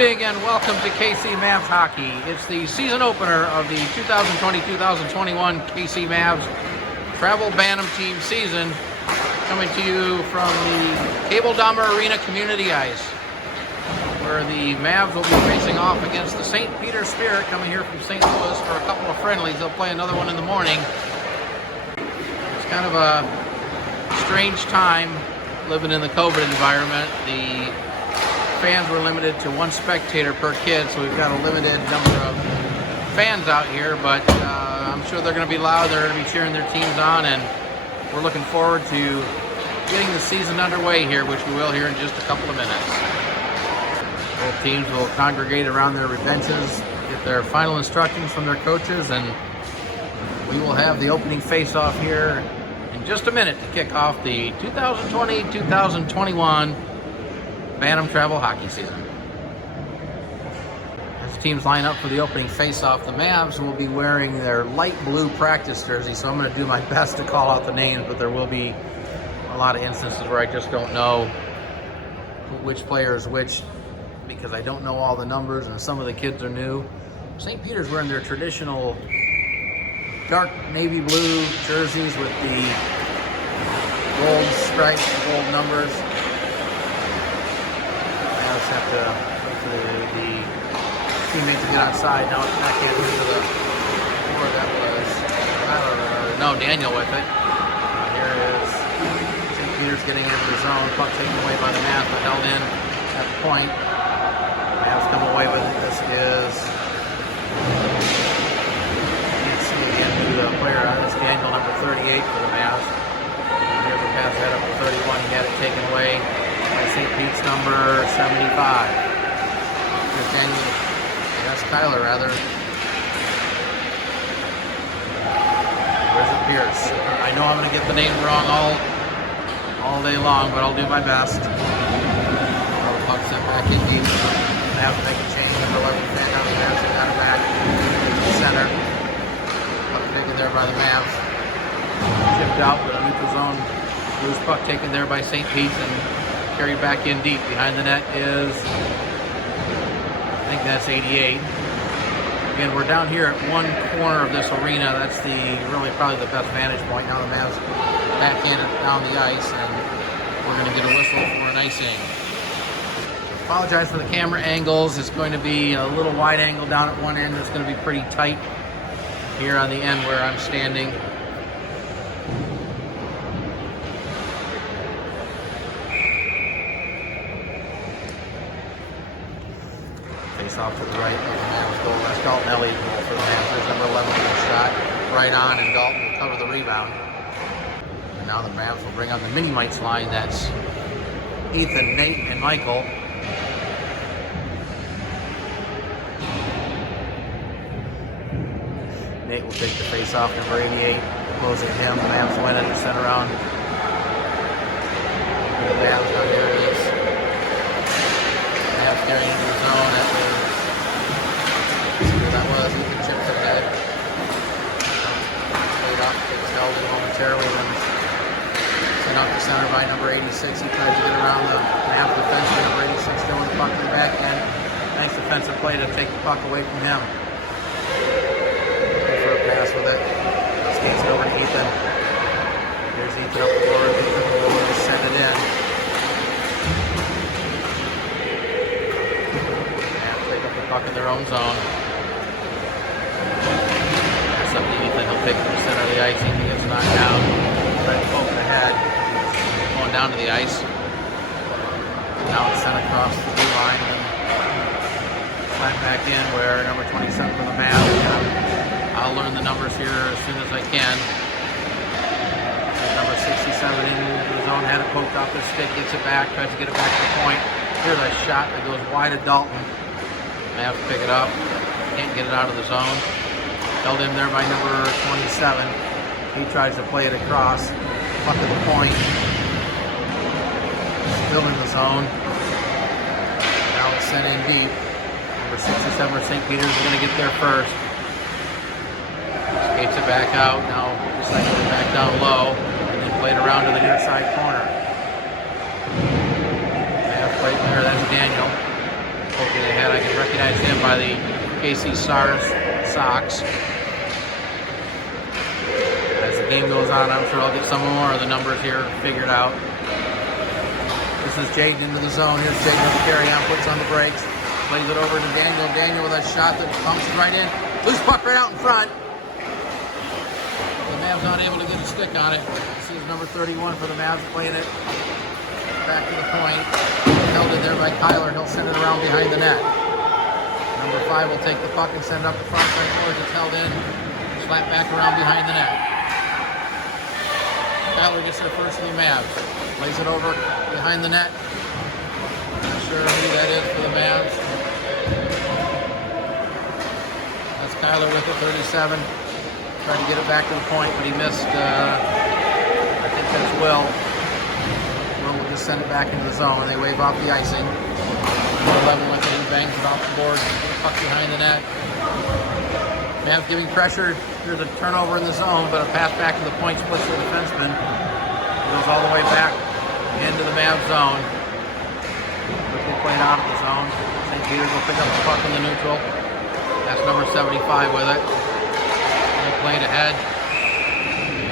evening and welcome to KC Mavs Hockey. It's the season opener of the 2020-2021 KC Mavs Travel Bantam Team season, coming to you from the Cable Dahmer Arena community ice, where the Mavs will be facing off against the St. Peter Spirit, coming here from St. Louis for a couple of friendlies. They'll play another one in the morning. It's kind of a strange time living in the COVID environment. The fans were limited to one spectator per kid, so we've got a limited number of fans out here, but I'm sure they're going to be loud. They're going to be cheering their teams on, and we're looking forward to getting the season underway here, which we will here in just a couple of minutes. Both teams will congregate around their benches, get their final instructions from their coaches, and we will have the opening face-off here in just a minute to kick off the 2020-2021 Bantam Travel Hockey season. As teams line up for the opening face-off, the Mavs will be wearing their light blue practice jersey, so I'm going to do my best to call out the names, but there will be a lot of instances where I just don't know which player is which, because I don't know all the numbers and some of the kids are new. St. Peter's wearing their traditional dark navy blue jerseys with the gold stripes, gold numbers. Have to wait for the teammate to get outside. Now it's back into the floor. That was Daniel with it. Here is St. Peter's getting into the zone. Puck taken away by the Mavs, but held in at the point. Mavs come away with it. This is, can't see again who the player is. Daniel, number 38 for the Mavs. Here's the pass head up to 31. He had it taken away by St. Pete's number 75. Here's Daniel. That's Kyler, rather. Where's it, Pierce? I know I'm going to get the names wrong all day long, but I'll do my best. The puck sent back in deep. They have to make a change. Number 11 fan down the Mavs. They got it back to the center. Puck taken there by the Mavs. Chipped out, but a neutral zone. Loose puck taken there by St. Pete's and carried back in deep. Behind the net is, I think that's 88. Again, we're down here at one corner of this arena. That's probably the best vantage point. Now the Mavs backhand it down the ice, and we're going to get a whistle for an icing. Apologize for the camera angles. It's going to be a little wide angle down at one end. It's going to be pretty tight here on the end where I'm standing. Off to the right of the Mavs goal. That's Dalton Elliott's goal for the Mavs. There's number 11 with a shot right on, and Dalton will cover the rebound. And now the Mavs will bring on the Mini-Mites line. That's Ethan, Nate, and Michael. Nate will take the face-off, number 88. Close at him. The Mavs win it. Sent around. The Mavs, now here it is. Mavs carrying into the zone. That was Ethan chips ahead. Played up, gets held in momentarily, then sent out to center by number 86. He tried to get around the Mavs defenseman, number 86 throwing the puck in the back end. Nice defensive play to take the puck away from him. Looking for a pass with it. Skates it over to Ethan. Here's Ethan up the floor. Ethan will just send it in. Mavs take up the puck in their own zone. Ethan, he'll take it to the center of the ice. Ethan gets knocked down. Trying to poke ahead. Going down to the ice. Now it's sent across the blue line and flat back in where number 27 for the Mavs. I'll learn the numbers here as soon as I can. Number 67 into the zone, had it poked off his stick, gets it back, tries to get it back to the point. Here's a shot that goes wide of Dalton. Mavs pick it up. Can't get it out of the zone. Held him there by number 27. He tries to play it across. Puck at the point. Still in the zone. Now it's sent in deep. Number 67 for St. Peter's is going to get there first. Skates it back out. Now recycling back down low. And then played around to the near side corner. Mavs played there. That's Daniel. Poking ahead, I recognized him by the KC Stars socks. As the game goes on, I'm sure I'll get some more of the numbers here figured out. This is Jaden into the zone. Here's Jaden with the carry on, puts on the brakes, plays it over to Daniel. Daniel with a shot that bumps right in. Loose puck right out in front. The Mavs not able to get a stick on it. This is number 31 for the Mavs playing it back to the point. Held in there by Kyler. He'll send it around behind the net. Number 5 will take the puck and send it up the front side boards. It's held in. Slap back around behind the net. Kyler gets there first for the Mavs. Plays it over behind the net. Not sure who that is for the Mavs. That's Kyler with it, 37. Tried to get it back to the point, but he missed. I think that's Will. Will will just send it back into the zone. They wave off the icing. Number 11 with it. He bangs it off the board. Puck behind the net. Mavs giving pressure. There's a turnover in the zone, but a pass back to the point splits the defenseman. Goes all the way back into the Mavs zone. Quickly played out of the zone. St. Peter's will pick up the puck in the neutral. That's number 75 with it. They played ahead.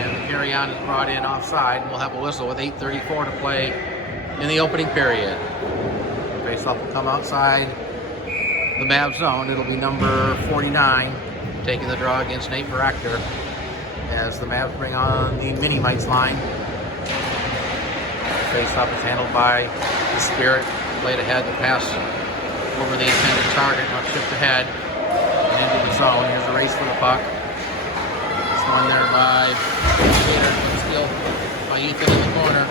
And the carry on is brought in offside. And we'll have a whistle with 8:34 to play in the opening period. Faceoff will come outside the Mavs zone. It'll be number 49 taking the draw against Nate Baractor as the Mavs bring on the Mini Mites line. Faceoff is handled by the Spirit. Played ahead, the pass over the intended target. Now shift ahead and into the zone. Here's a race for the puck. It's won there by Peter. Steal by Ethan in the corner.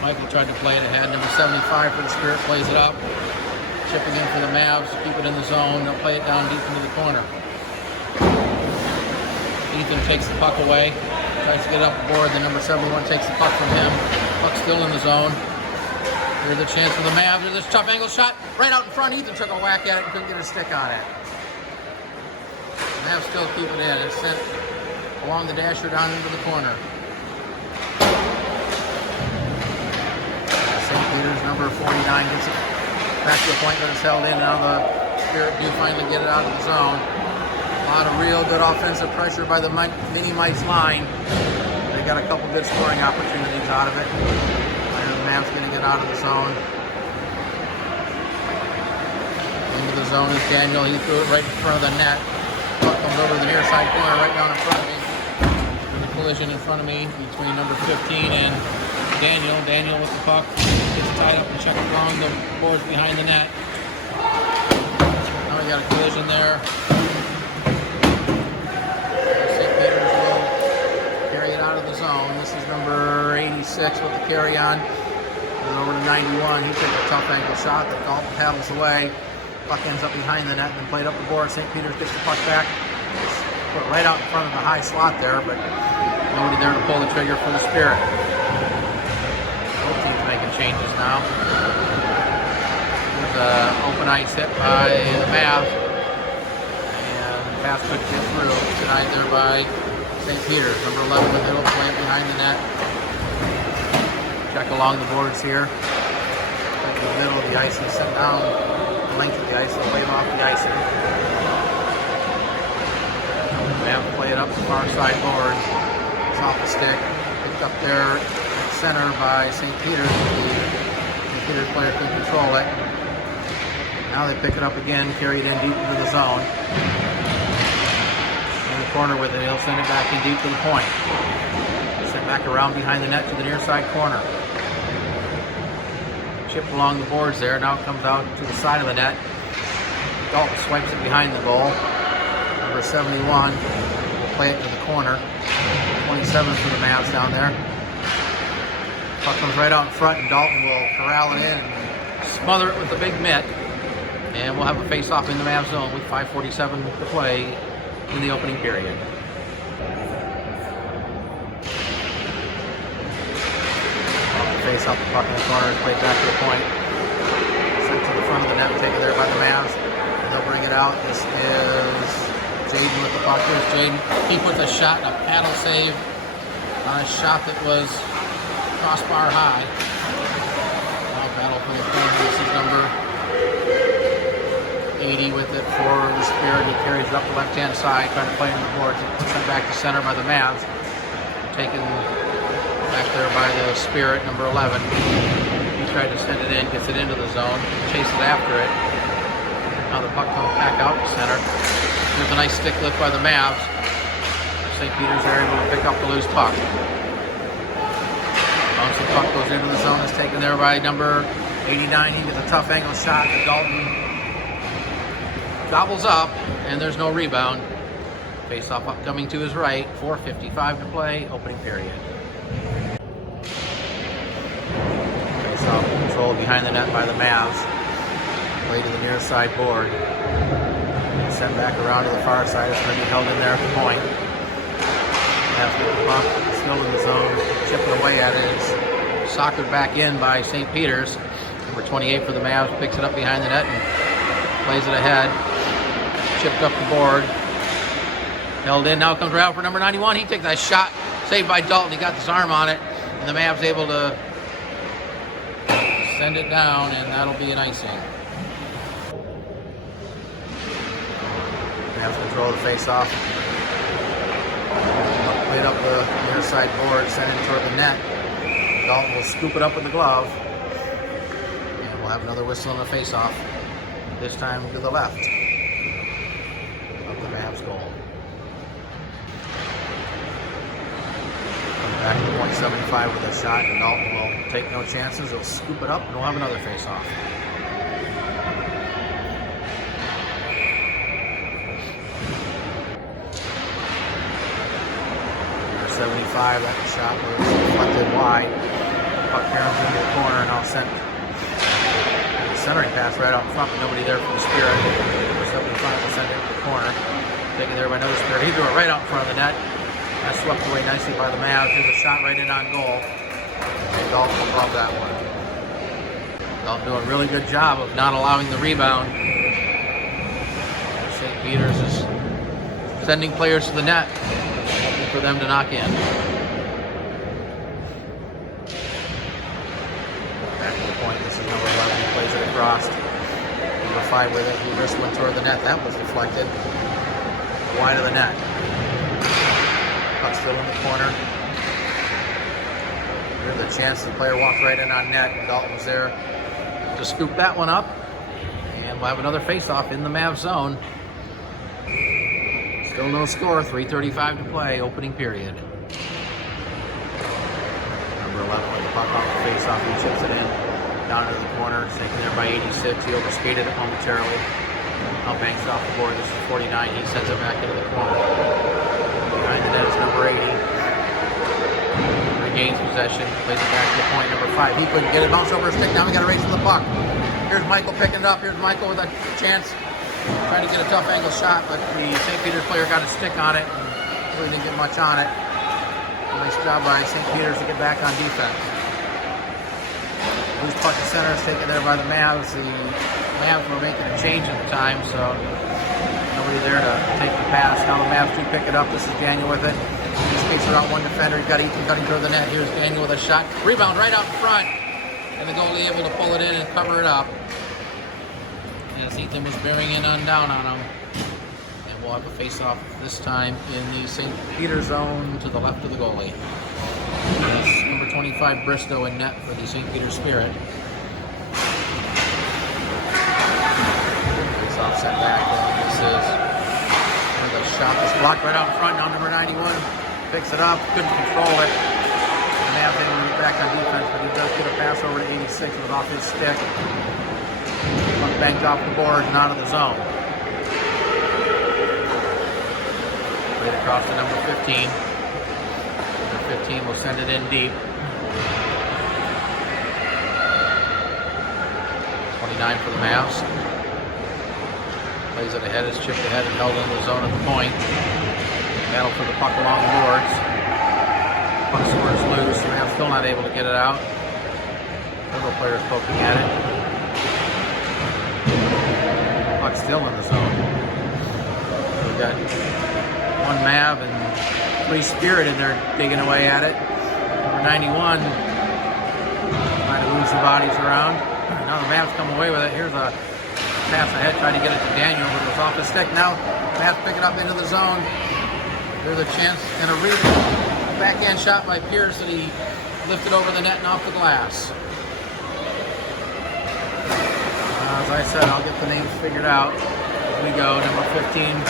Michael tried to play it ahead. Number 75 for the Spirit plays it up. Chipping in for the Mavs. Keep it in the zone. They'll play it down deep into the corner. Ethan takes the puck away. Tries to get up the board. The number 71 takes the puck from him. Puck still in the zone. Here's a chance for the Mavs. There's this tough angle shot right out in front. Ethan took a whack at it and couldn't get a stick on it. The Mavs still keep it in. It's sent along the dasher down into the corner. St. Peter's number 49 gets it back to the point, but it's held in. Now the Spirit do finally get it out of the zone. A lot of real good offensive pressure by the Mini Mites line. They got a couple good scoring opportunities out of it. The Mavs going to get out of the zone. Into the zone is Daniel. He threw it right in front of the net. Puck comes over to the near side corner right down in front of me. There's a collision in front of me between number 15 and Daniel. Daniel with the puck. Gets tied up and checked along the boards behind the net. Now we got a collision there. St. Peter's will carry it out of the zone. This is number 86 with the carry on. And over to 91. He took a tough angle shot that Dalton paddles away. Puck ends up behind the net and then played up the board. St. Peter's gets the puck back. It's put right out in front of the high slot there, but nobody there to pull the trigger for the Spirit. Both teams making changes now. There's an open ice hit by the Mavs. And the pass could get through. Denied there by St. Peter's. Number 11 with Hill playing behind the net. Check along the boards here. Right in the middle of the ice and sent down the length of the ice and wave off the icing. Mavs play it up the far side board. It's off the stick. Picked up there at center by St. Peter's. The St. Peter's player can control it. Now they pick it up again, carry it in deep into the zone. In the corner with it, he'll send it back in deep to the point. Sent back around behind the net to the near side corner. Chipped along the boards there. Now it comes out to the side of the net. Dalton swipes it behind the goal. Number 71 will play it to the corner. 27 for the Mavs down there. Puck comes right out in front, and Dalton will corral it in and smother it with the big mitt. And we'll have a face-off in the Mavs zone with 5:47 to play in the opening period. Face off the puck in the corner, played back to the point. Sent to the front of the net, taken there by the Mavs. And they'll bring it out. This is Jaden with the puck. Here's Jaden. He puts a shot and a paddle save on a shot that was crossbar high. Now battle for the corner. This is number 80 with it for the Spirit. He carries it up the left-hand side, trying to play into the boards. Sent back to center by the Mavs. Taken back there by the Spirit, number 11. He tried to send it in, gets it into the zone, chases after it. Now the puck comes back out to center. There's a nice stick lift by the Mavs. St. Peter's are able to pick up the loose puck. Once the puck goes into the zone, it's taken there by number 89. He gets a tough angle shot. Dalton gobbles up, and there's no rebound. Face-off upcoming to his right. 4:55 to play, opening period. Face-off controlled behind the net by the Mavs. Play to the near side board. Sent back around to the far side. It's going to be held in there at the point. Mavs get the puck, still in the zone, chipping away at it. It's soccered back in by St. Peter's. Number 28 for the Mavs picks it up behind the net and plays it ahead. Chipped up the board. Held in, now comes right out for number 91. He takes that shot, saved by Dalton. He got his arm on it, and the Mavs able to send it down, and that'll be an icing. Mavs control the face-off. Played up the near side board, send it toward the net. Dalton will scoop it up with the glove. And we'll have another whistle on the face-off. This time to the left of the Mavs goal. Back to .75 with a shot, and Dalton will take no chances. He'll scoop it up, and we'll have another face-off. Number 75, that shot was deflected wide. Puck caroms into the corner, and I'll send the centering pass right out in front, but nobody there for the Spirit. Number 75 will send it to the corner. Taken there by no Spirit. He threw it right out in front of the net. That's swept away nicely by the Mavs. Here's a shot right in on goal. And Dalton will glove that one. Dalton doing a really good job of not allowing the rebound. St. Peter's is sending players to the net, hoping for them to knock in. Back to the point. This is number 11. He plays it across. Number 5 with it. He wrist one toward the net. That was deflected. Wide of the net. Puck still in the corner. Here's the chance the player walked right in on net. Dalton was there to scoop that one up. And we'll have another face-off in the Mavs zone. Still no score. 3:35 to play. Opening period. Number 11 with the puck off the face-off. He chips it in. Down into the corner. Taken there by 86. He overskated it momentarily. Now banks off the board. This is 49. He sends it back into the corner. Behind the net is number 80. Regains possession, plays it back to the point. Number 5, he couldn't get it. Bounce over his stick. Now we got to race to the puck. Here's Michael picking it up. Here's Michael with a chance, trying to get a tough angle shot, but the St. Peter's player got a stick on it and really didn't get much on it. Nice job by St. Peter's to get back on defense. Loose puck to center is taken there by the Mavs. The Mavs were making a change at the time, so nobody there to take the pass. Now the Mavs do pick it up. This is Daniel with it. He skates around one defender. He's got Ethan cutting toward the net. Here's Daniel with a shot. Rebound right out in front. And the goalie able to pull it in and cover it up. As Ethan was bearing in on down on him. And we'll have a face-off this time in the St. Peter zone to the left of the goalie. That's number 25 Bristow in net for the St. Peter Spirit. Face-off set back. This is the shot that's blocked right out in front. Now number 91 picks it up, couldn't control it. And Mavs able to get back on defense, but he does get a pass over to 86 with off his stick. Puck banked off the boards and out of the zone. Played across to number 15. Number 15 will send it in deep. 29 for the Mavs. Plays it ahead, is chipped ahead and held into the zone at the point. Battle for the puck along the boards. Puck scores loose. The Mavs still not able to get it out. Several players poking at it. Puck still in the zone. So we've got one Mav and 3 Spirit in there digging away at it. Number 91 trying to move some bodies around. Now the Mavs come away with it. Here's a pass ahead, tried to get it to Daniel, but it was off his stick. Now Mavs pick it up into the zone. There's a chance and a backhand shot by Pierce, and he lifted over the net and off the glass. As I said, I'll get the names figured out as we go. Number 15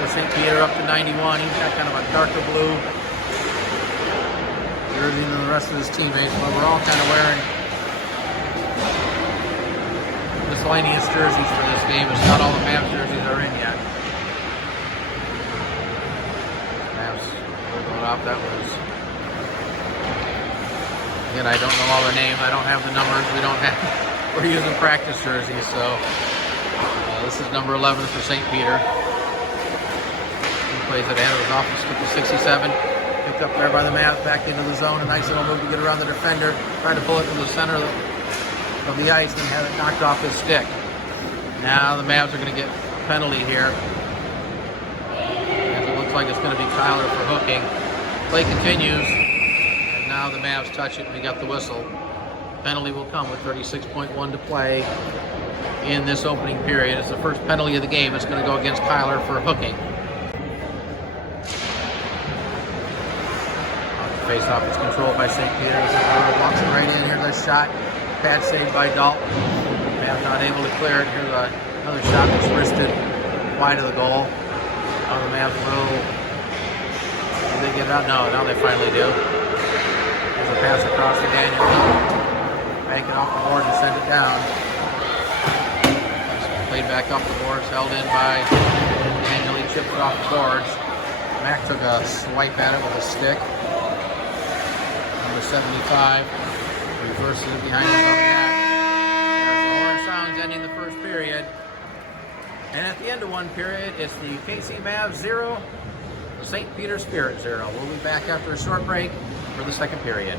for St. Peter up to 91. He's got kind of a darker blue jersey than the rest of his teammates, but we're all kind of wearing miscellaneous jerseys for this game. It's not all the Mavs jerseys are in yet. Mavs going off. That was, again, I don't know all the names. I don't have the numbers. We're using practice jerseys, so this is number 11 for St. Peter. He plays it ahead of his office with the 67. Picked up there by the Mavs, back into the zone. A nice little move to get around the defender. Tried to pull it to the center of the ice and had it knocked off his stick. Now the Mavs are going to get a penalty here. As it looks like it's going to be Kyler for hooking. Play continues. And now the Mavs touch it and we got the whistle. Penalty will come with 36.1 to play in this opening period. It's the first penalty of the game. It's going to go against Kyler for hooking. Face off, it's controlled by St. Peter. Walks it right in. Here's a shot. Pad saved by Dalton. Mavs not able to clear it. Here's another shot that's wristed wide of the goal. Now the Mavs will. Did they get it out? No, now they finally do. There's a pass across to Daniel. Bank it off the board and send it down. Played back up the boards, held in by Daniel. He chipped it off the boards. Mac took a swipe at it with a stick. Number 75. Reverses it behind his own net. There's the horn sounds ending the first period. And at the end of one period, it's the KC Mavs 0, the St. Peter Spirit 0. We'll be back after a short break for the second period.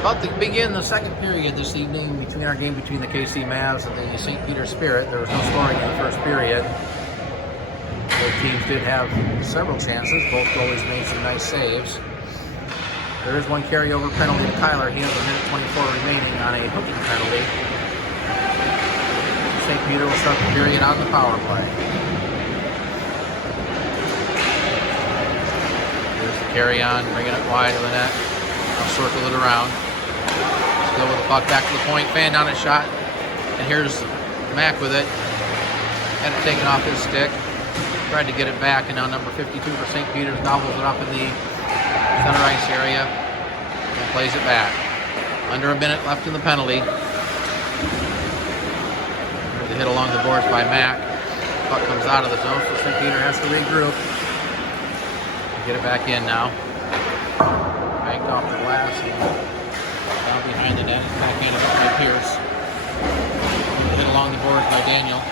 About to begin the second period this evening between our game between the KC Mavs and the St. Peter Spirit. There was no scoring in the first period. Both teams did have several chances. Both goalies made some nice saves. There is one carryover penalty to Kyler. He has a minute 24 remaining on a hooking penalty. St. Peter will start the period on the power play. Here's the carry on, bringing it wide of the net. I'll circle it around. Still with the puck back to the point. Fan down a shot. And here's Mac with it. Had it taken off his stick. Tried to get it back, and now number 52 for St. Peter's gobbles it up in the center ice area and plays it back. Under a minute left in the penalty. There's a hit along the boards by Mac. Puck comes out of the zone, so St. Peter has to regroup. Get it back in now. Banked off the glass and down behind the net. Backhanded up by Pierce. Hit along the boards by Daniel.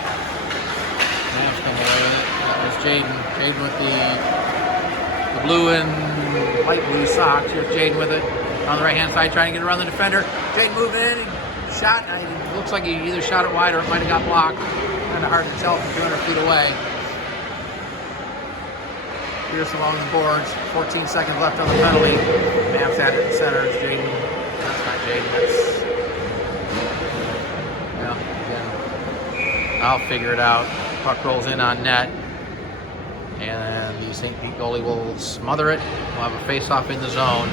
Mavs come away with it. There's Jaden. Jaden with the blue and light blue socks. Here's Jaden with it on the right-hand side, trying to get around the defender. Jaden moving in. He shot. It looks like he either shot it wide or it might have got blocked. Kind of hard to tell from 200 feet away. Pierce along the boards. 14 seconds left on the penalty. Mavs had it in center. It's Jaden. That's not Jaden. That's... Well, again, I'll figure it out. Puck rolls in on net, and the St. Pete goalie will smother it. We'll have a face-off in the zone.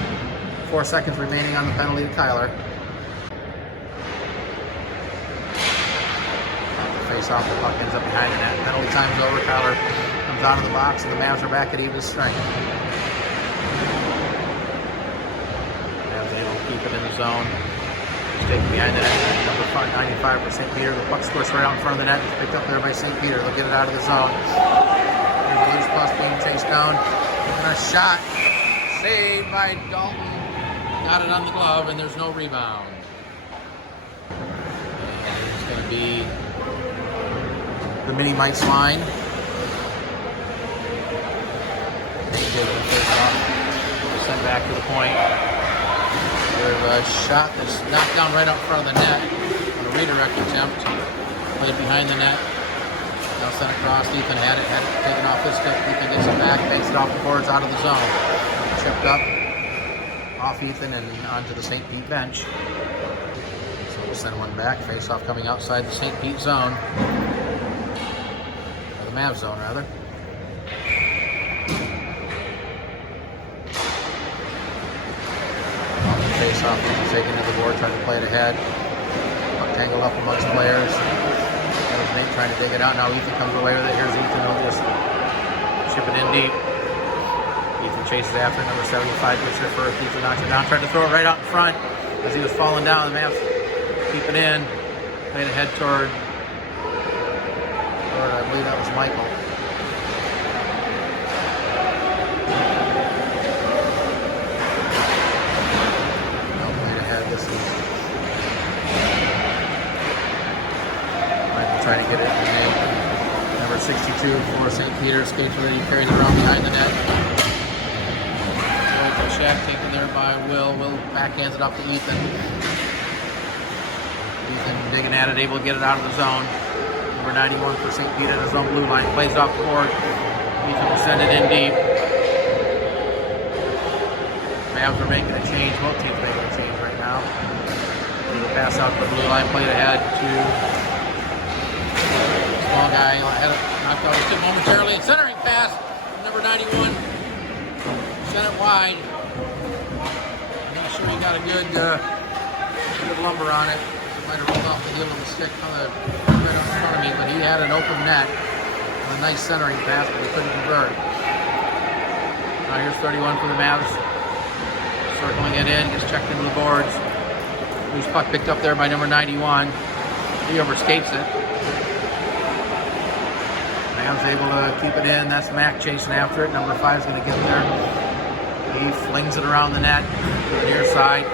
4 seconds remaining on the penalty to Kyler. Face-off, the puck ends up behind the net. Penalty time's over. Kyler comes out of the box, and the Mavs are back at even strength. Mavs able to keep it in the zone. Taken behind the net, number 95 for St. Peter. The puck squirts right out in front of the net. It's picked up there by St. Peter. They'll get it out of the zone. Here's a loose puck being chased down. And a shot saved by Dalton. Got it on the glove, and there's no rebound. And it's going to be the mini Mike's line. Sent back to the point. There's a shot that's knocked down right out front of the net on a redirect attempt. Played behind the net. Now sent across. Ethan had it taken off his stick. Ethan gets it back, banks it off the boards out of the zone. Chipped up off Ethan and onto the St. Pete bench. send one back. Face-off coming outside the St. Pete zone. Or the Mavs zone, rather. Face-off taken to the board, trying to play it ahead. Tangled up amongst players. There's Nate trying to dig it out. Now Ethan comes away with it. Here's Ethan. He'll just chip it in deep. Ethan chases after number 75. Puts it first. Ethan knocks it down. Tried to throw it right out in front as he was falling down. The Mavs keep it in. Played ahead toward I believe that was Michael. Now played ahead. This is trying to get it in. Number 62 for St. Peter. Skates with it. He carries it around behind the net. Shack taken there by Will. Will backhands it up to Ethan. Ethan digging at it, able to get it out of the zone. Number 91 for St. Peter in his own blue line. Plays off the board. Ethan will send it in deep. Mavs are making a change. Both teams making a change right now. The pass out to the blue line. Played ahead to small guy, knocked out his tip momentarily. Centering pass, number 91. Sent it wide. I'm not sure he got a good lumber on it. It might have rolled off the heel of the stick right in front of me, but he had an open net. A nice centering pass, but he couldn't convert. Now here's 31 for the Mavs. Circling it in, gets checked into the boards. Loose puck picked up there by number 91. He overskates it. Mavs able to keep it in. That's Mac chasing after it. Number 5 is going to get there. He flings it around the net to the near side.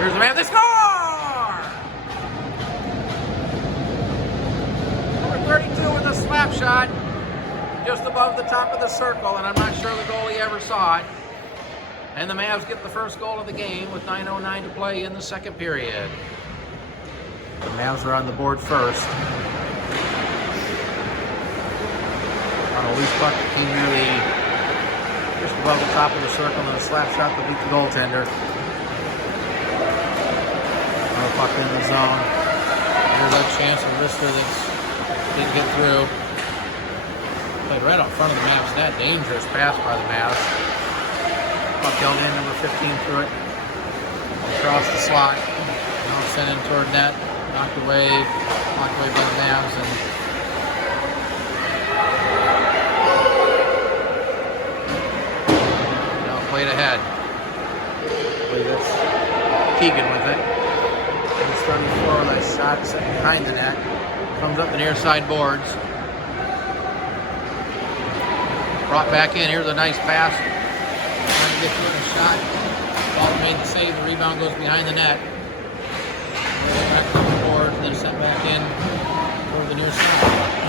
Here's the Mavs. They score! Number 32 with a slap shot just above the top of the circle, and I'm not sure the goalie ever saw it. And the Mavs get the first goal of the game with 9:09 to play in the second period. The Mavs are on the board first. On a loose puck, he nearly just above the top of the circle, and a slap shot to beat the goaltender. Another puck in the zone. Here's a chance for Rister that didn't get through. Played right out front of the Mavs net. Dangerous pass by the Mavs. Puck held in, number 15 through it. Across the slot. Now sent in toward net. Knocked away by the Mavs, and played ahead. I believe it's Keegan with it. He's 34 with a shot set behind the net. Comes up the near side boards. Brought back in. Here's a nice pass. Trying to get to it, a shot. Ball made the save. The rebound goes behind the net. Back to the board, and then sent back in toward the near side.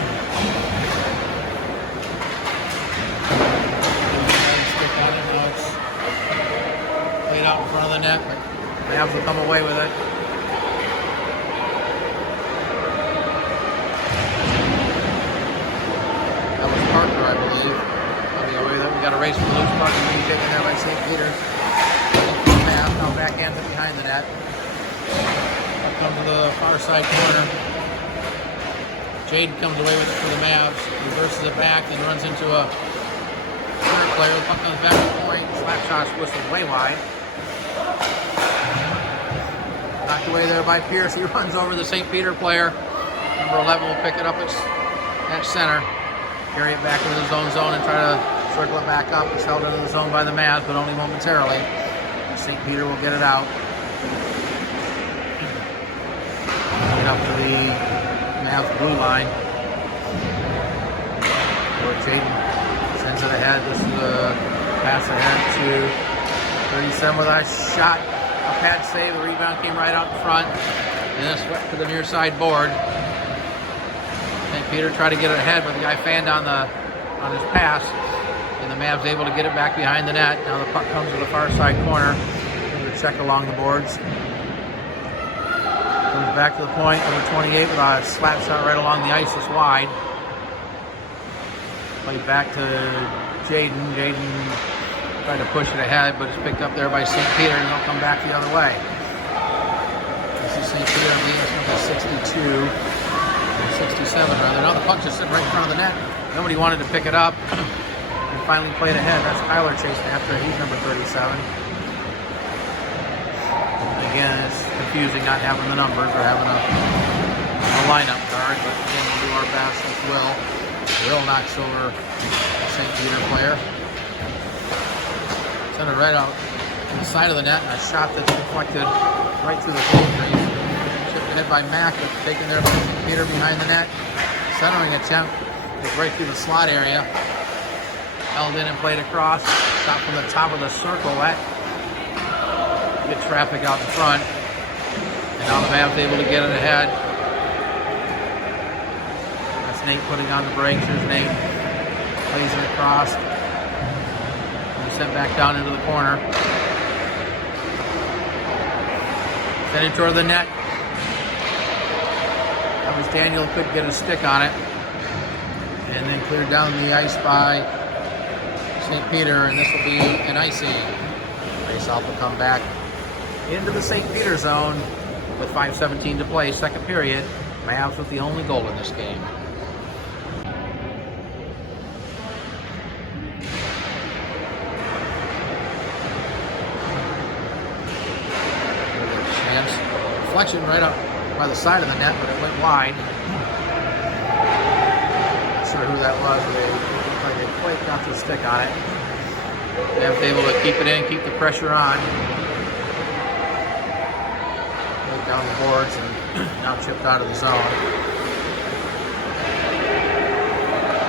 Played out in front of the net, but the Mavs will come away with it. That was Parker, I believe. Coming away with it. We got a race for the loose puck and being taken there by St. Peter's. Now backhands it behind the net. Up comes to the far side corner. Jaden comes away with it for the Mavs. Reverses it back and runs into a third player. The puck comes back to the point. Slap shot's whistled way wide. Knocked away there by Pierce. He runs over the St. Peter player. Number 11 will pick it up at center. Carry it back into the zone and try to circle it back up. It's held into the zone by the Mavs, but only momentarily. St. Peter will get it out. Get up to the Mavs blue line. Where Jaden sends it ahead. This is a pass ahead to 37 with a shot. A pad save. The rebound came right out in front. And then swept to the near side board. St. Peter tried to get it ahead, but the guy fanned on his pass. And the Mavs able to get it back behind the net. Now the puck comes to the far side corner. Check along the boards. Comes back to the point. Number 28 with a slap shot right along the ice. It's wide. Played back to Jaden. Jaden tried to push it ahead, but it's picked up there by St. Peter, and they'll come back the other way. This is St. Peter leads number 62, or 67 rather. Now the puck just sitting right in front of the net. Nobody wanted to pick it up and finally played ahead. That's Kyler chasing after it. He's number 37. Again, it's confusing not having the numbers or having a lineup card, but again, we'll do our best with Will. Will knocks over the St. Peter player. Sent it right out to the side of the net, and a shot that's deflected right through the goal crease. Chipped ahead by Mack, but taken there by St. Peter behind the net. Centering attempt is right through the slot area. Held in and played across. Shot from the top of the circle. That get traffic out in front. And now the Mavs able to get it ahead. That's Nate putting on the brakes. Here's Nate. Plays it across. Sent back down into the corner. Sent it toward the net. That was Daniel, couldn't get a stick on it. And then cleared down the ice by St. Peter, and this will be an icing. Faceoff will come back into the St. Peter zone with 5:17 to play, second period. Mavs with the only goal in this game. Deflection right up by the side of the net, but it went wide. Not sure who that was, but it looked like they quite got the stick on it. They have to be able to keep it in, keep the pressure on. Look down the boards and now chipped out of the zone.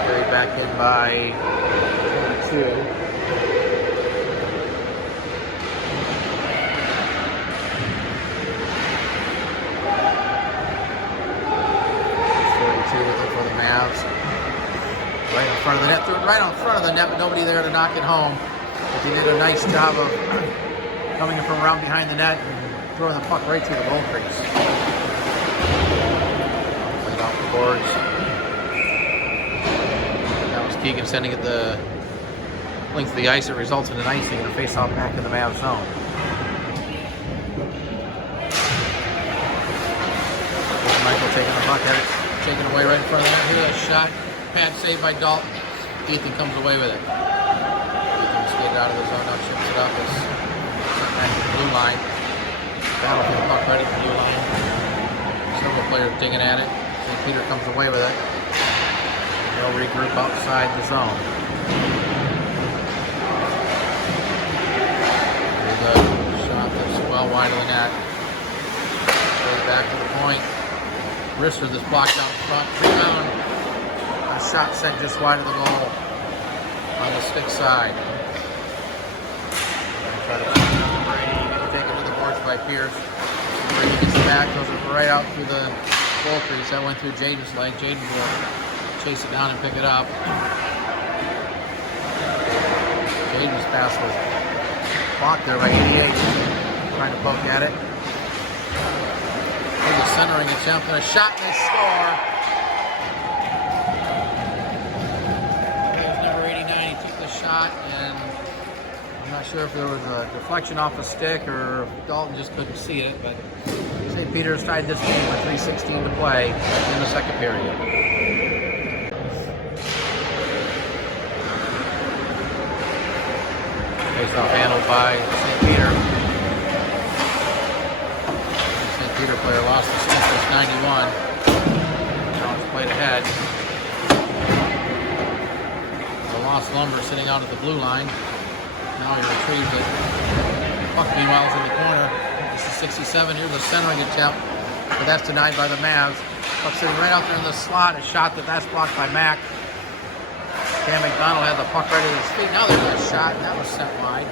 Carried back in by 22. For the Mavs. Right in front of the net, right in front of the net, but nobody there to knock it home. But they did a nice job of coming from around behind the net and throwing the puck right through the goal crease. Played off the boards. That was Keegan sending it the length of the ice. It results in an icing and a face-off back in the Mavs zone. Michael taking a puck at it. Taken away right in front of the net. Here's a shot. Pad saved by Dalton. Ethan comes away with it. Ethan skated out of the zone, now chips it up. It's sent back to the blue line. Battle for the puck right at the blue line. Several players digging at it. St. Peter comes away with it. They'll regroup outside the zone. Here's a shot that's well wide of the net. Goes back to the point. Wrister this blocked out in front. Rebound. A shot sent just wide of the goal on the stick side. Try to take it to the boards by Pierce. Brady gets it back, goes right out through the goal crease. That went through Jaden's leg. Jaden will chase it down and pick it up. Jaden's pass was blocked there by 88. Trying to poke at it. A centering attempt and a shot and they score. It was number 89. He took the shot, and I'm not sure if there was a deflection off a stick or if Dalton just couldn't see it, but St. Peter's tied this game with 3:16 to play in the second period. Face-off handled by St. Peter. Peter player lost the stick, it's 91. Now it's played ahead. The lost Lumber sitting out at the blue line. Now he retrieves it. Puck meanwhile is in the corner. This is 67. Here's a centering attempt, but that's denied by the Mavs. Puck sitting right out there in the slot. A shot that's blocked by Mack. Cam McDonald had the puck right at his feet. Now there's a shot, and that was sent wide.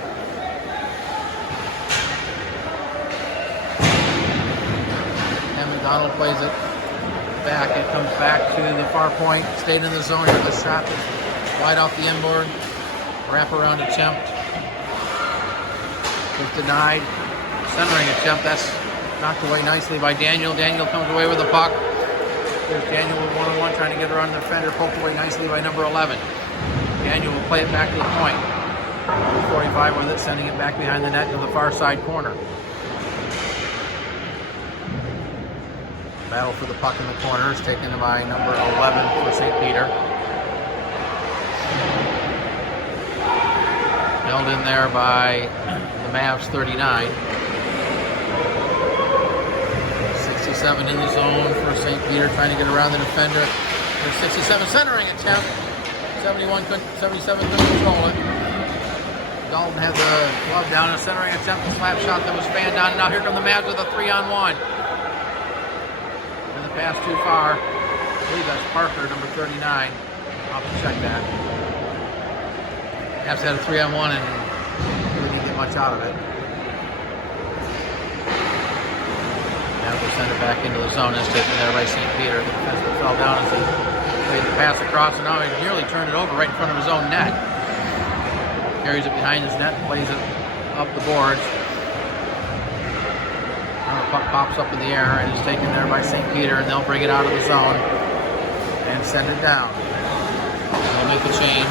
McDonald plays it back. It comes back to the far point. Stayed in the zone. Here's a shot that's wide off the inboard. Wraparound attempt. Was denied. Centering attempt. That's knocked away nicely by Daniel. Daniel comes away with the puck. There's Daniel with one-on-one trying to get around the defender. Poked away nicely by number 11. Daniel will play it back to the point. Number 45 with it, sending it back behind the net to the far side corner. Battle for the puck in the corners, taken by number 11 for St. Peter. Held in there by the Mavs 39. 67 in the zone for St. Peter, trying to get around the defender. There's 67 centering attempt. 77 couldn't control it. Dalton had the glove down, a centering attempt, a slap shot that was fanned on. Now here come the Mavs with a 3-on-1. And the pass too far. I believe that's Parker, number 39. I'll have to check that. Mavs had a 3-on-1 and really didn't get much out of it. Now we'll send it back into the zone. It's taken there by St. Peter. The defenseman fell down as he played the pass across, and now he nearly turned it over right in front of his own net. Carries it behind his net and plays it up the boards. Now the puck pops up in the air and is taken there by St. Peter, and they'll bring it out of the zone and send it down. They'll make a change.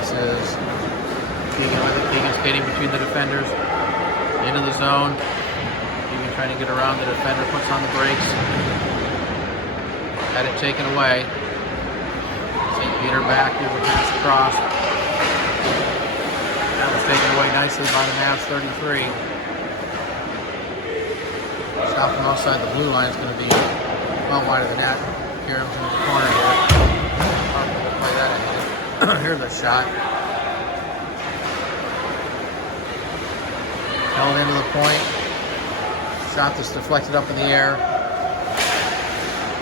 This is Keegan skating between the defenders into the zone. Keegan trying to get around the defender, puts on the brakes. Had it taken away. St. Peter back with the pass across. That was taken away nicely by the Mavs 33. Shot from outside the blue line is going to be well wide of the net. Kieran's in the corner here. Parker will play that ahead. Here's the shot. Held into the point. Shot that's deflected up in the air.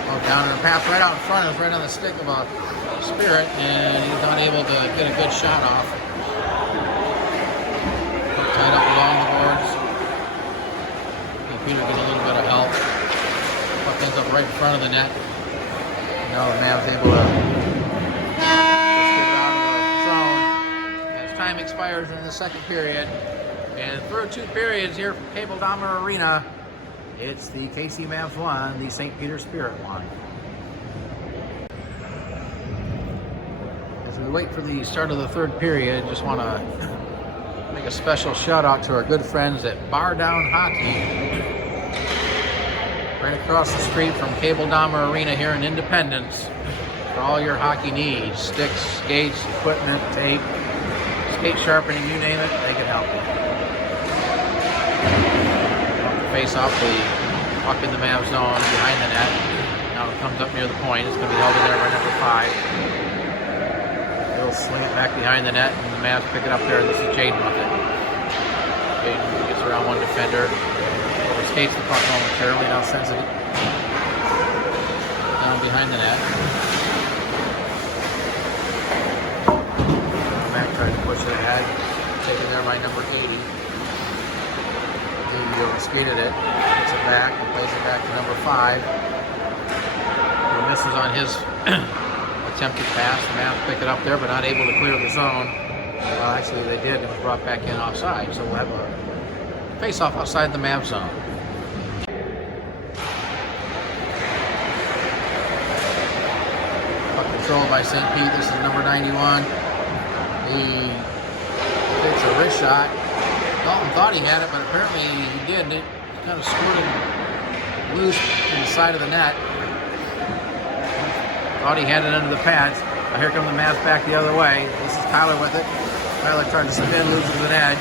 Oh, down in a pass right out in front. It was right on the stick of a Spirit, and he's not able to get a good shot off. Tied up along the boards. Peter gets a little bit of help. Puck ends up right in front of the net. Now the Mavs able to just get it out of the zone as time expires in the second period. And through 2 periods here from Cable Dahmer Arena, it's the KC Mavs 1, the St. Peter Spirit 1. As we wait for the start of the third period, just want to make a special shout out to our good friends at Bar Down Hockey. Right across the street from Cable Dahmer Arena here in Independence. For all your hockey needs, sticks, skates, equipment, tape, skate sharpening, you name it, they can help you. Face off the puck in the Mavs zone behind the net. Now it comes up near the point. It's going to be held in there by number 5. He'll sling it back behind the net, and the Mavs pick it up there. This is Jaden with it. Jaden gets around one defender. Overskates the puck momentarily. Now sends it down behind the net. Mac trying to push it ahead. Taken there by number 80. He skated it, gets it back, and plays it back to number 5. He misses on his attempted pass. The Mavs pick it up there, but not able to clear the zone. Well, actually they did. It was brought back in offside, so we'll have a face-off outside the Mavs zone. Puck controlled by St. Pete. This is number 91. He takes a wrist shot. Dalton thought he had it, but apparently he didn't. It kind of squirted loose in the side of the net. Thought he had it under the pads. Now here come the Mavs back the other way. This is Tyler with it. Tyler trying to spin, loses an edge.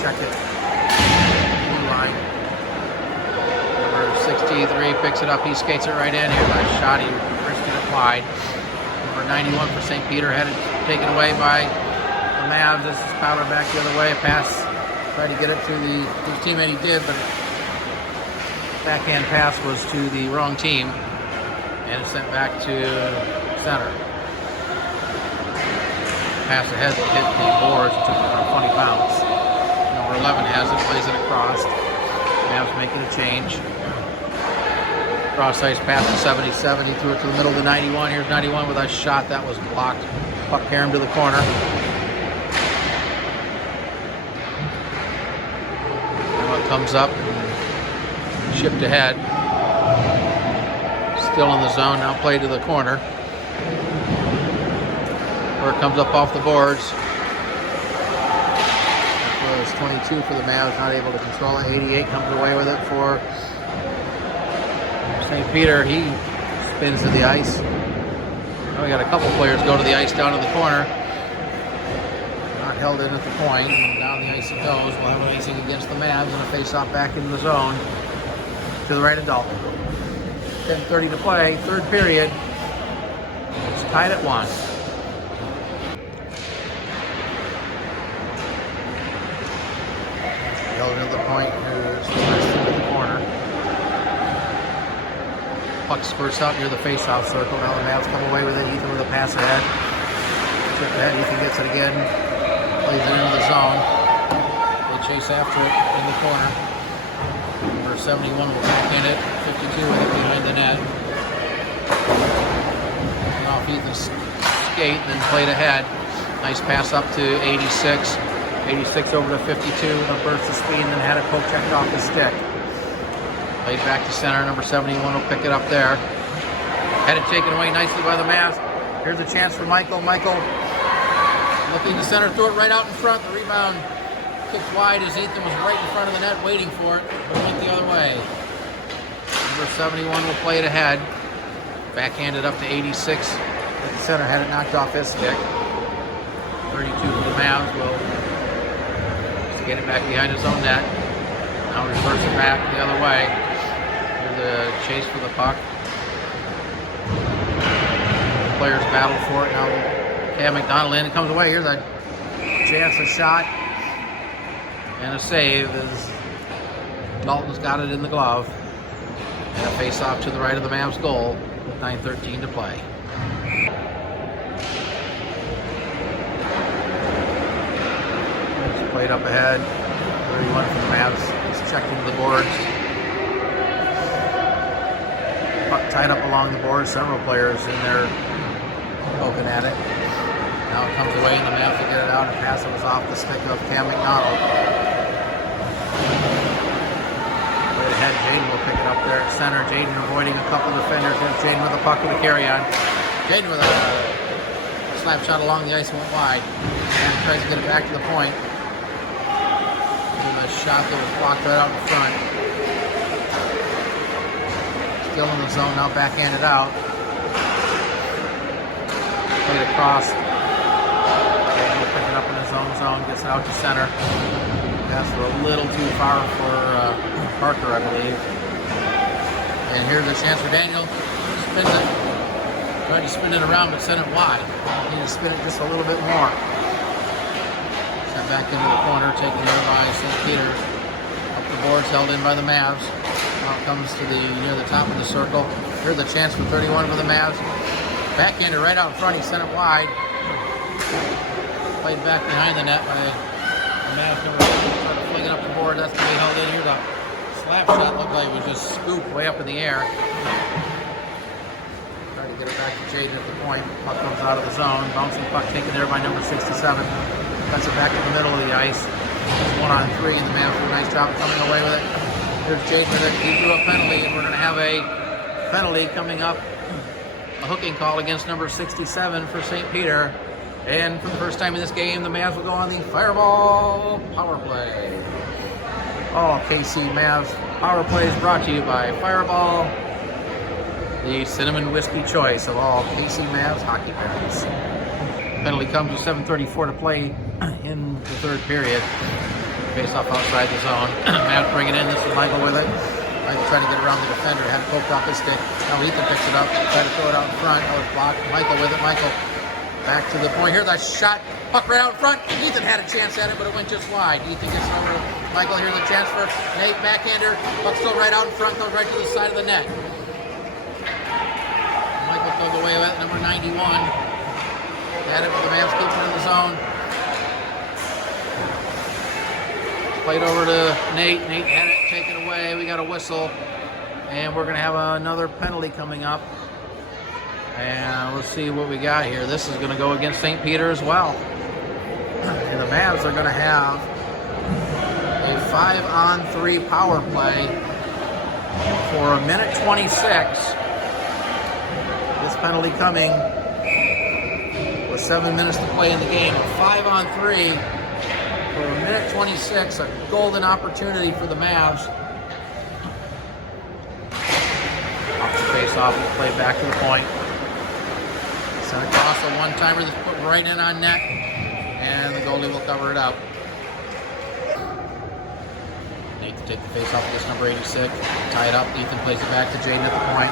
Check it. Blue line. Number 63 picks it up. He skates it right in. Here's a shot. He risked it applied. Number 91 for St. Peter had it taken away by the Mavs. This is Tyler back the other way. A pass. Tried to get it to his teammate. He did, but backhand pass was to the wrong team, and it's sent back to center. Pass ahead that hit the boards and took it about 20 pounds. Number 11 has it, plays it across. Mavs making a change. Cross ice pass to 77. He threw it to the middle of the 91. Here's 91 with a shot that was blocked. Puck carried him to the corner. Now it comes up. Shipped ahead. Still in the zone. Now played to the corner. Where it comes up off the boards. It was Minus 22 for the Mavs, not able to control it. 88 comes away with it for St. Peter. He spins to the ice. Now we got a couple players go to the ice down in the corner. Not held in at the point. And down the ice it goes. We'll have an icing against the Mavs and a face-off back in the zone to the right of Dalton. 10:30 to play, third period. It's tied at 1. Held into the point. Here's the first into the corner. Puck spurts out near the face-off circle. Now the Mavs come away with it. Ethan with a pass ahead. Trip ahead. Ethan gets it again. Plays it into the zone. They chase after it in the corner. Number 71 will back in it. 52 with it behind the net. And off Ethan's skate, then played ahead. Nice pass up to 86. 86 over to 52 with a burst of speed, and then had a poke checked off his stick. Played back to center. Number 71 will pick it up there. Had it taken away nicely by the Mavs. Here's a chance for Michael. Michael looking to center, threw it right out in front. The rebound kicked wide as Ethan was right in front of the net waiting for it, but it went the other way. Number 71 will play it ahead. Backhanded up to 86. At the center, had it knocked off his stick. 32 for the Mavs will get it back behind his own net. Now reverse it back the other way. Here's the chase for the puck. The players battle for it. Now Cam McDonald in. It comes away. Here's a chance, a shot, and a save as Dalton's got it in the glove. And a face-off to the right of the Mavs goal with 9:13 to play. It's played up ahead. 31 from the Mavs. He's checking the boards. Puck tied up along the boards. Several players in there poking at it. Now it comes away and the Mavs will get it out and pass it was off the stick of Cam McDonald. Right ahead, Jaden will pick it up there at center. Jaden avoiding a couple defenders. There's Jaden with a puck with a carry on. Jaden with a slap shot along the ice and went wide. And tries to get it back to the point. A shot that was blocked right out in front. Still in the zone, now backhanded out. Played across. He'll pick it up in his own zone, gets it out to center. Pass a little too far for Parker, I believe. And here's a chance for Daniel. Spins it. Tried to spin it around, but sent it wide. Need to spin it just a little bit more. Back into the corner, taken there by St. Peter. Up the boards, held in by the Mavs. Now it comes to the near the top of the circle. Here's a chance for 31 for the Mavs. Backhander right out in front, he sent it wide. Played back behind the net by the Mavs number 2. Trying to fling it up the board, that's the way held in here. The slap shot looked like it was just scooped way up in the air. Trying to get it back to Jaden at the point. Puck comes out of the zone. Bouncing puck taken there by number 67. Cuts it back in the middle of the ice. It's 1-on-3, and the Mavs do a nice job coming away with it. Here's Jaden with it. He drew a penalty, and we're going to have a penalty coming up. A hooking call against number 67 for St. Peter. And for the first time in this game, the Mavs will go on the Fireball power play. All KC Mavs power plays brought to you by Fireball, the cinnamon whiskey choice of all KC Mavs hockey fans. Penalty comes with 7:34 to play in the third period. Face off outside the zone. Mavs bring it in. This is Michael with it. Michael trying to get around the defender. Had it poked off his stick. Now Ethan picks it up. Tried to throw it out in front. That was blocked. Michael with it. Michael back to the point. Here's a shot. Puck right out in front. Ethan had a chance at it, but it went just wide. Ethan gets it over to Michael. Here's a chance for Nate. Backhander. Puck still right out in front. Goes right to the side of the net. Michael goes away with it. Number 91. Had it, but the Mavs keeps it in the zone. Played over to Nate. Nate had it taken away. We got a whistle. And we're going to have another penalty coming up. And let's see what we got here. This is going to go against St. Peter as well. And the Mavs are going to have a 5-on-3 power play for a minute 26. This penalty coming with 7 minutes to play in the game. A 5-on-3 For a minute 26, a golden opportunity for the Mavs. Off the face-off, play back to the point. Sent across a one-timer that's put right in on net, and the goalie will cover it up. Nate to take the face-off against number 86. Tie it up. Ethan plays it back to Jaden at the point.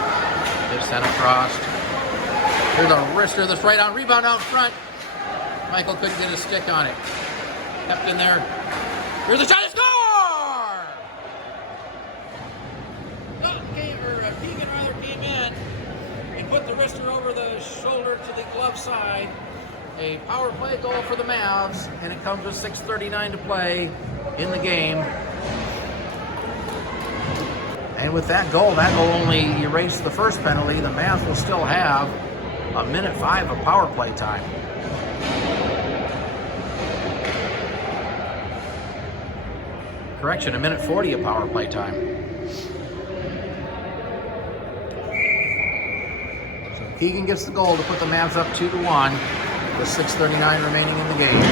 They've sent across. Here's a wrister that's right on. Rebound out front. Michael couldn't get a stick on it. Kept in there. Here's a shot to score! Keegan rather came in and put the wrister over the shoulder to the glove side. A power play goal for the Mavs, and it comes with 6:39 to play in the game. And with that goal only erased the first penalty. The Mavs will still have a minute 5 of power play time. Correction, a minute 40 of power play time. So Keegan gets the goal to put the Mavs up 2-1 with 6:39 remaining in the game.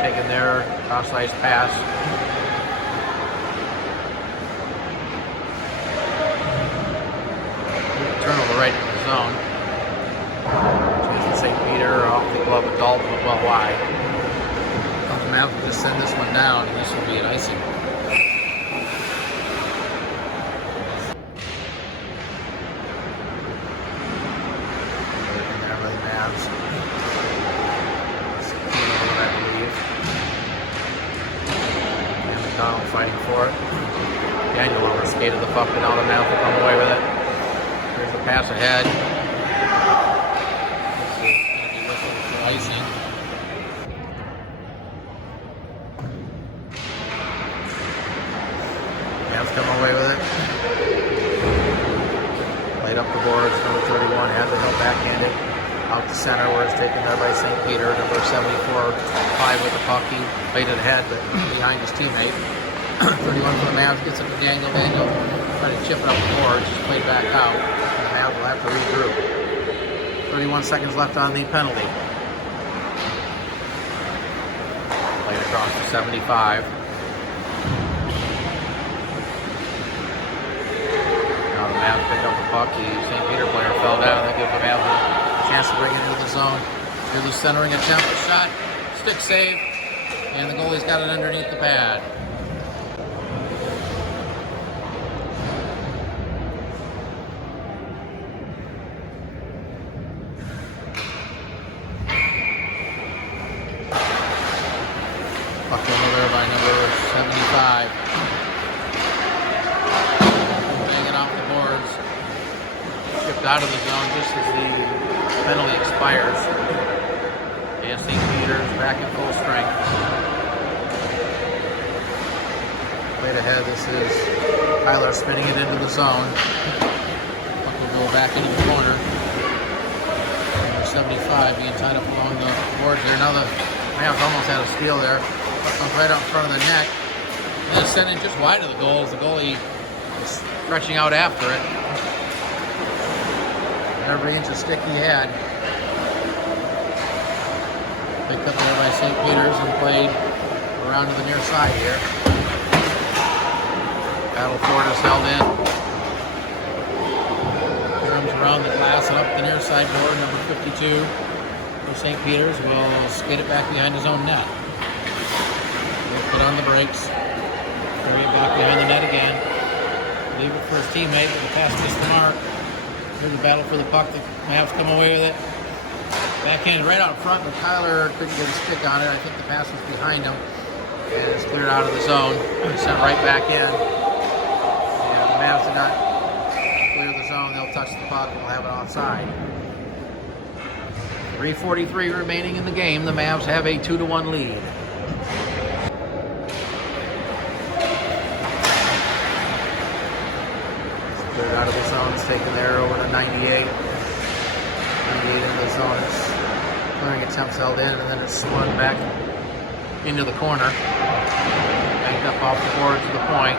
Taking their cross-ice pass. Turnover right in the zone. Chance for St. Peter off the glove of Dalton, but well wide. The Mavs will just send this one down, and this will be an icing. Working there by the Mavs. I believe. And McDonald fighting for it. Daniel overskated the puck, and now the Mavs will come away with it. There's a pass ahead. This is going to be whistled for icing. Mavs come away with it. Played up the boards. Number 31 had the help backhanded. Out to center where it's taken there by St. Peter. Number 74, 5 with the puck. He played it ahead, but behind his teammate. 31 for the Mavs gets it to Daniel. Daniel trying to chip it up the boards. Just played back out. Will have to regroup. 31 seconds left on the penalty. Played across to 75. Now the Mavs pick up the puck. The St. Peter player fell down. That gives the Mavs a chance to bring it into the zone. Here's the centering attempt. A shot. Stick save. And the goalie's got it underneath the pad. Puck over there by number 75. Hanging off the boards. Shipped out of the zone just as the penalty expires. And St. Peter's back in full strength. Played ahead. This is Tyler spinning it into the zone. Puck will go back into the corner. Number 75 being tied up along the boards here. Now the Mavs almost had a steal there. Comes right out in front of the net. And then sent it just wide of the goal as the goalie was stretching out after it. Every inch of stick he had. Picked up there by St. Peter's and played around to the near side here. Battle Ford is held in. Comes around the glass and up the near side board. Number 52 for St. Peter's will skate it back behind his own net. Put on the brakes. Carry it back behind the net again. Leave it for his teammate, but the pass missed the mark. Here's the battle for the puck. The Mavs come away with it. Backhand right out front, but Tyler couldn't get a stick on it. I think the pass was behind him. And it's cleared out of the zone. Sent right back in. And the Mavs did not clear the zone. They'll touch the puck and we'll have it onside. 3:43 remaining in the game. The Mavs have a 2-1 lead. Cleared out of the zone. It's taken there over to 98. 98 into the zone. It's clearing attempts held in, and then it's spun back into the corner. Banked up off the board to the point.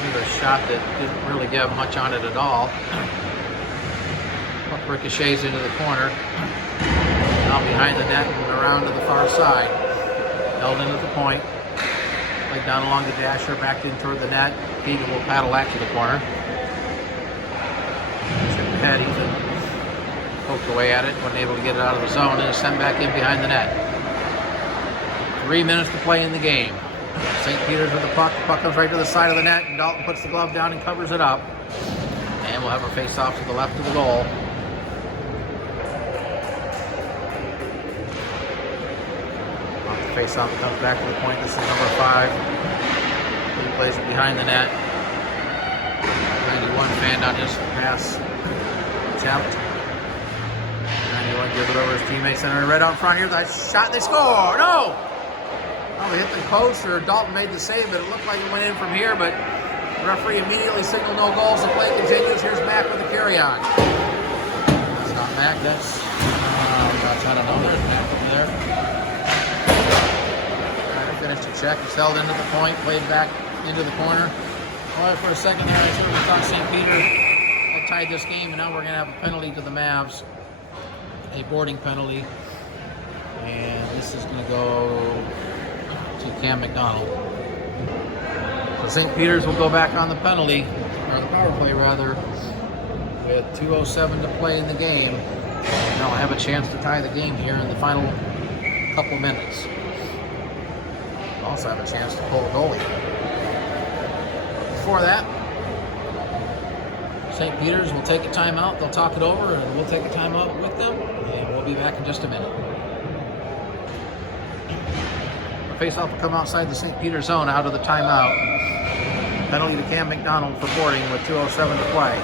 Here's a shot that didn't really give much on it at all. Puck ricochets into the corner. Now behind the net and around to the far side. Held into the point. Played down along the dasher, backed in toward the net. Keegan will paddle that to the corner. Chip ahead, Ethan poked away at it, wasn't able to get it out of the zone, and is sent back in behind the net. 3 minutes to play in the game. St. Peter's with the puck. The puck comes right to the side of the net, and Dalton puts the glove down and covers it up. And we'll have a face-off to the left of the goal. Off the face-off, comes back to the point. This is number 5. He plays it behind the net. 91 fanned on his pass attempt. 91 gives it over his teammates, and right out front here, that shot, they score! No! Oh, they hit the post, or Dalton made the save, but it looked like it went in from here, but the referee immediately signaled no goals. The play continues. Here's Mack with the carry-on. That's not Mack, that's I don't know, there's Mack over there. Trying to finish the check, it's held into the point, played back into the corner. Well, for a second there, I certainly thought St. Peter had tied this game, and now we're going to have a penalty to the Mavs. A boarding penalty. And this is going to go to Cam McDonald. So St. Peter's will go back on the penalty, or the power play rather, with 2:07 to play in the game. And they'll have a chance to tie the game here in the final couple minutes. They'll also have a chance to pull a goalie. Before that, St. Peter's will take a timeout. They'll talk it over, and we'll take a timeout with them, and we'll be back in just a minute. Face-off will come outside the St. Peter zone out of the timeout. Penalty to Cam McDonald for boarding with 2:07 to play.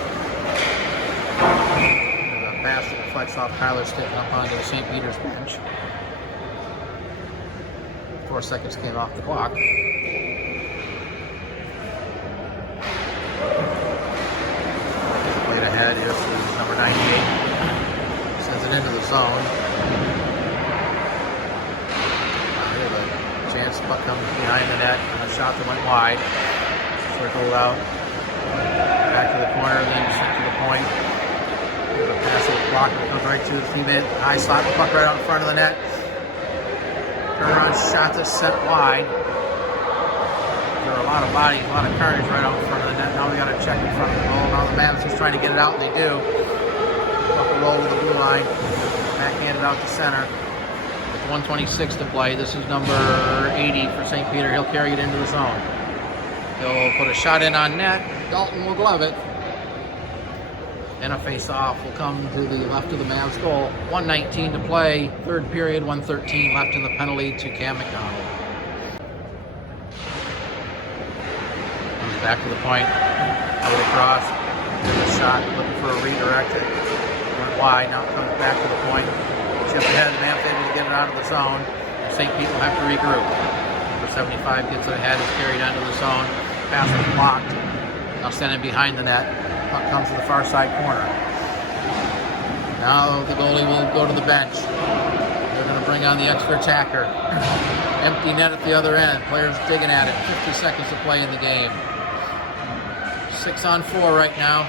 There's a pass that deflects off Kyler Sticking up onto the St. Peter's bench. 4 seconds came off the clock. Played ahead is number 98. Sends it into the zone. Chance, puck comes behind the net, and a shot that went wide. Circled out, back to the corner, then sent to the point. There's a pass that blocked, it comes right to his teammate. High slot, the puck right out in front of the net. Turnaround shot that's sent wide. There are a lot of bodies, a lot of carnage right out in front of the net. Now we got to check in front of the goal. Now the Mavs just trying to get it out, and they do. Puck will roll to the blue line. Backhanded out to center. 1:26 to play. This is number 80 for St. Peter. He'll carry it into the zone. He'll put a shot in on net. Dalton will glove it. And a face-off will come to the left of the Mavs goal. 1:19 to play. Third period, 1:13 left in the penalty to Cam McDonald. Comes back to the point. Out across. There's a shot. Looking for a redirect. It went wide. Now it comes back to the point. Chip ahead, the Mavs able to get it out of the zone. St. Pete will have to regroup. Number 75 gets it ahead, is carried onto the zone. Pass is blocked. Now standing behind the net. Puck comes to the far side corner. Now the goalie will go to the bench. They're going to bring on the extra attacker. Empty net at the other end. Players digging at it. 50 seconds to play in the game. 6-on-4 right now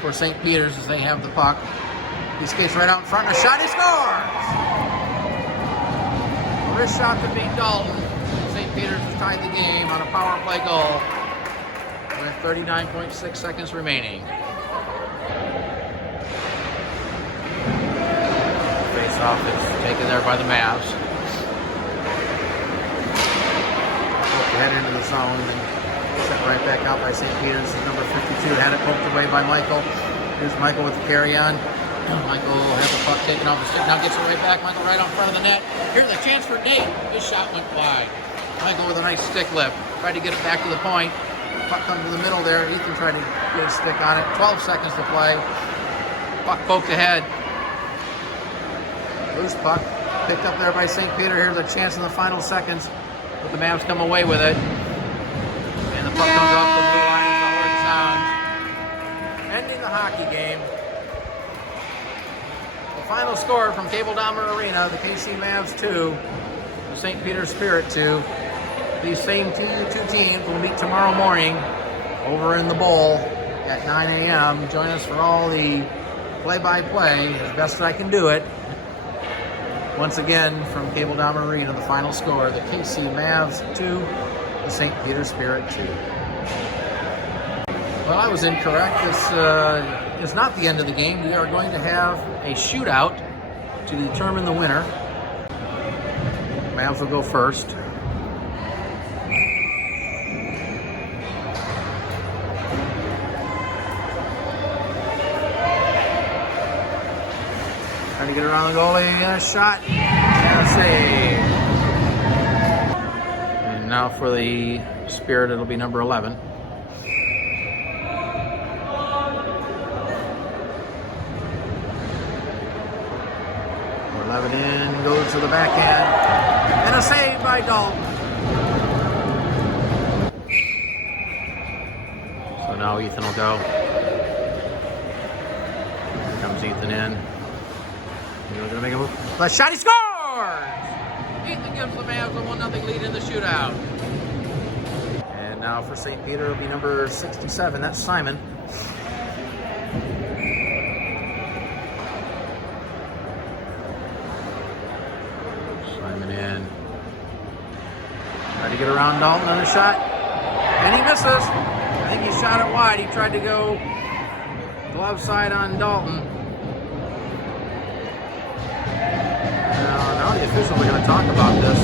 for St. Peter's as they have the puck. He skates right out in front, and a shot, he scores! Wrist shot to beat Dalton. St. Peter's has tied the game on a power play goal with 39.6 seconds remaining. Face-off is taken there by the Mavs. Head into the zone and sent right back out by St. Peter's. Number 52 had it poked away by Michael. Here's Michael with the carry-on. Michael has the puck taken off the stick, now gets it right back. Michael right on front of the net. Here's a chance for Nate. His shot went wide. Michael with a nice stick lift. Tried to get it back to the point. Puck comes to the middle there. Ethan tried to get a stick on it. 12 seconds to play. Puck poked ahead. Loose puck. Picked up there by St. Peter. Here's a chance in the final seconds. But the Mavs come away with it. And the puck comes off the blue line. That's all it sounds. Ending the hockey game. Final score from Cable Dahmer Arena, the KC Mavs 2, the St. Peter Spirit 2. These same two teams will meet tomorrow morning over in the bowl at 9 a.m. Join us for all the play-by-play as best I can do it. Once again, from Cable Dahmer Arena, the final score, the KC Mavs 2, the St. Peter Spirit 2. Well, I was incorrect. This is not the end of the game. We are going to have a shootout to determine the winner. Mavs will go first. Trying to get around the goalie, and a shot, and a save. And now for the Spirit, it'll be number 11. 11 in, goes to the backhand, and a save by Dalton. So now Ethan will go. Here comes Ethan in. He's going to make a move. The shot, he scores! Ethan gives the Mavs a 1-0 lead in the shootout. And now for St. Peter, it'll be number 67. That's Simon. Simon in. Trying to get around Dalton on a shot. And he misses. I think he shot it wide. He tried to go glove side on Dalton. Now the officials are going to talk about this.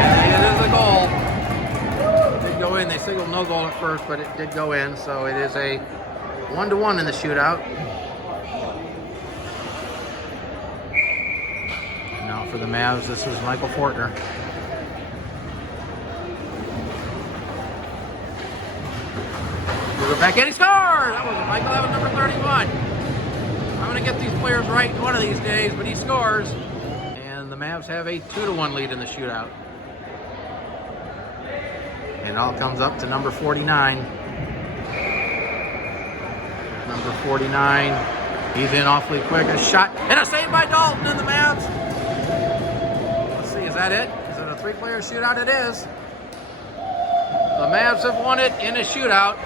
And it is a goal. It did go in. They signaled no goal at first, but it did go in. So it is a 1-1 in the shootout. And now for the Mavs, this is Michael Fortner. We'll go back in. He scores! That wasn't Michael. That was number 31. I'm going to get these players right one of these days, but he scores. And the Mavs have a 2-1 lead in the shootout. And it all comes up to number 49. Number 49. He's in awfully quick. A shot and a save by Dalton and the Mavs. Let's see, is that it? Is it a 3-player shootout? It is. The Mavs have won it in a shootout.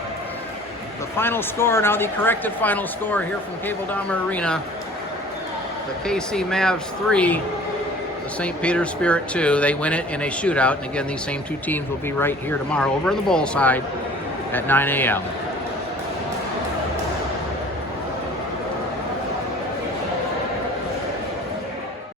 The final score, now the corrected final score here from Cable Dahmer Arena. The KC Mavs 3, the St. Peter Spirit 2. They win it in a shootout. And again, these same two teams will be right here tomorrow over on the bowl side at 9 a.m.